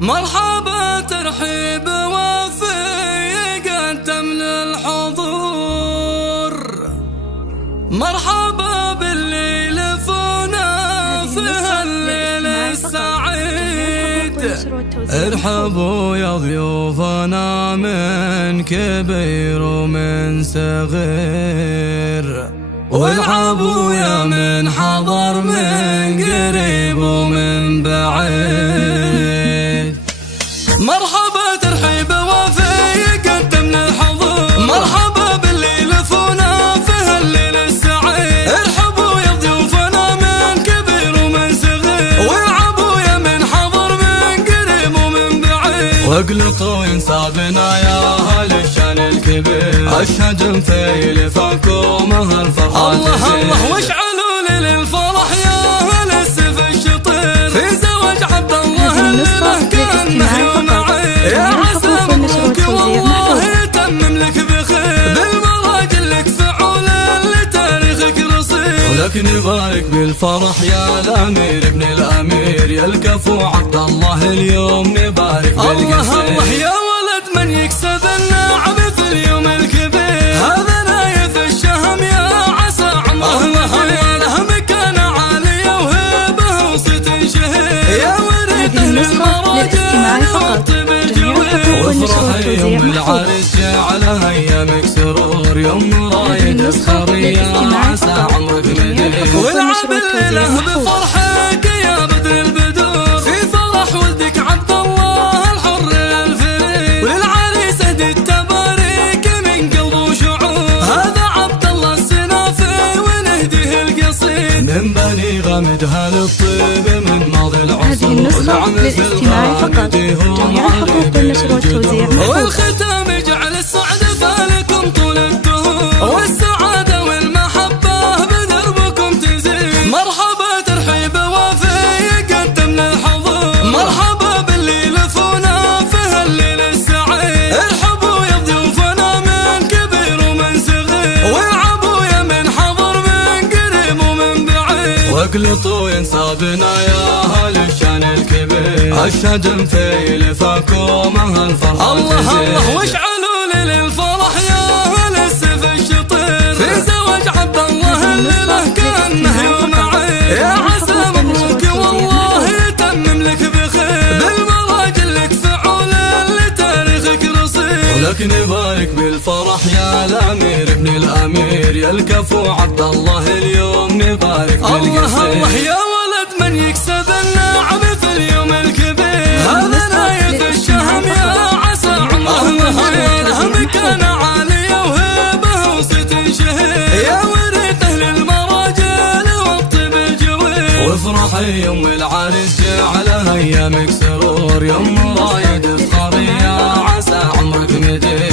مرحبا ترحيب وفي يقدم للحضور، مرحبا بالليل فونا في هالليل السعيد. ارحبوا يا ضيوفنا من كبير ومن صغير، والعبوا يا من حضر من قريب ومن بعيد. مرحبا ترحيب وفي يقدم للحضور، مرحبا بالليل فونا في هالليل السعيد. ارحبوا يا ضيوفنا من كبير ومن صغير، والعبوا يا من حضر من قريب ومن بعيد. واقلطوا ينسابنا يا اهل الشان الكبير، اشهد في لفاكم هالفرحة الله الله واشعلوا لي للفرح يا اهل السيف الشطير، في زواج عبد الله الليله كانه يوم عيد. يا عسى مبروك والله يتمم لك بخير، بالمراجل لك فعول لتاريخك رصيد. ولك نبارك بالفرح يا الامير ابن الامير، يا الكفو عبد الله اليوم نبارك بالقصير. الله الله يا ولد من يكسب النعم في اليوم الكبير، هذا نايف الشهم يا عسى عمره له مكانة عالية وهيبة وصيت شهير. يا وريث المراجل والطيب الجوير، وافرح يوم العرس جعلها ايامك سرور، يوم رايد اسخرية عسى عمرك مدير. والعب الليلة بفرحك يا بدر البدور، في فرح ولدك عبد الله الحر الفريد. وللعريس اهدي التباريك من قلب وشعور، هذا عبد الله السنافي ونهديه القصيد. من بني غامد هالطيب من ماضي العصور، هذه النسخة للاستماع فقط، جميع الحقوق والنشر والتوزيع. والختام جعل السعد فالكم طول الدهور، والسعادة والمحبة بدربكم تزيد. مرحبا ترحيب وفي يقدم للحضور، مرحبا بالليل فونا في هالليل السعيد. ارحبوا يا ضيوفنا من كبير ومن صغير، والعبوا يا من حضر من قريب ومن بعيد. واقلطوا ينسابنا يا اهل الشان الكبير، اشهد في لفاكم هالفرحة الله الله واشعلوا لي للفرح يا اهل السيف الشطير، في زواج عبد الله الليله كانه يوم عيد. يا عسى مبروك والله يتمم لك بخير، بالمراجل لك فعول لتاريخك رصيد. ولك نبارك بالفرح يا الامير ابن الامير، يا الكفو عبد الله اليوم نبارك بالقصير. الله الله يا ولد من يكسب النعم في اليوم الكبير، هذا نايف الشهم يا عسى عمره له مكانة عالية وهيبة وصيت شهير. يا وريث اهل المراجل والطيب الجوير، وافرحي يوم العرس جعلها ايامك سرور، يوم رايد افخري يا عسى عمرك مدير.